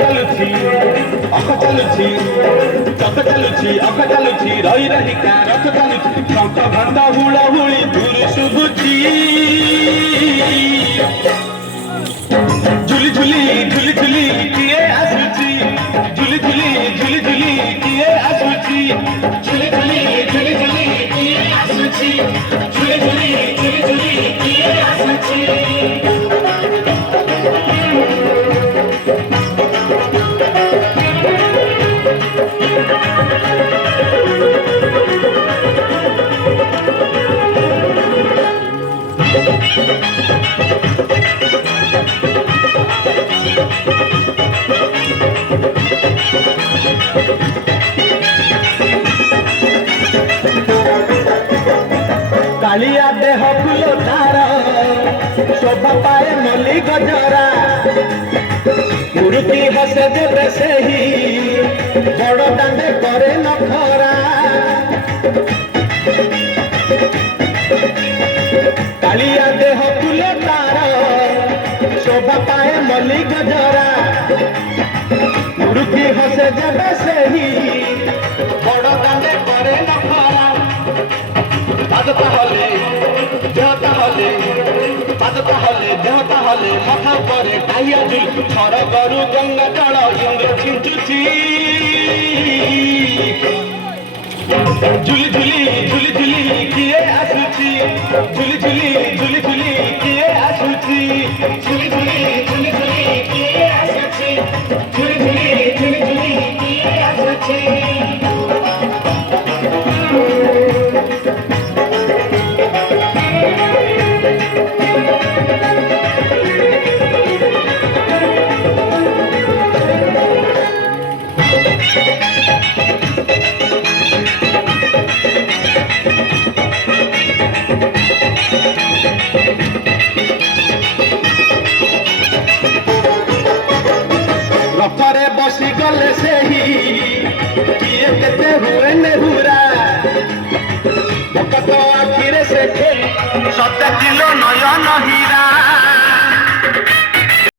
ଚାଲୁଛି ଅଖ ଚାଲୁଛି ଚକ ଚାଲୁଛି ଅଖ ଚାଲୁଛି ରହି ରହିକା ରଥ ଚାଲୁଛି ଶଙ୍ଖ ଘଣ୍ଟ ହୁଳହୁଳି ଦୂର ଶୁଭୁଛି ଝୁଲି ଝୁଲି ଝୁଲି ଝୁଲି କିଏ ଆସୁଛି ଝୁଲି ଝୁଲି ଝୁଲି ଝୁଲି କିଏ ଆସୁଛି ଝୁଲି ଝୁଲି ଝୁଲି ଝୁଲି କିଏ ଆସୁଛି ଝୁଲି ଝୁଲି ଝୁଲି ଝୁଲି କିଏ ଆସୁଛି कालिया देह फूल तार शोभा पाए मल्ली गजरा मुरुकी हसे देवे से ही बड़ दांडे करे नखरा कालिया देह फूल तार शोभा पाए मल्ली गजरा मुरुकी हसे देवे से ही बड़ दांडे करे नखरा পাদতা হলে দেহতা হলে পাদতা হলে দেহতা হলে মাথা পরে টাইয়া ঝুল ছড় গরু গঙ্গা জল ইন্দ্র ছিঞ্চুছি ঝুলি ঝুলি ঝুলি ঝুলি কিয়ে আসুছি ঝুলি ঝুলি ঝুলি ঝুলি কিয়ে আসুছি ঝুলি ঝুলি ঝুলি ঝুলি কিয়ে আসুছি ঝুলি ঝুলি ঝুলি ঝুলি কিয়ে আসুছি रथरे बसी गले से ही किए केते हुए नेहुरा भक्त आखिरे से सत्य किलो नयन हीरा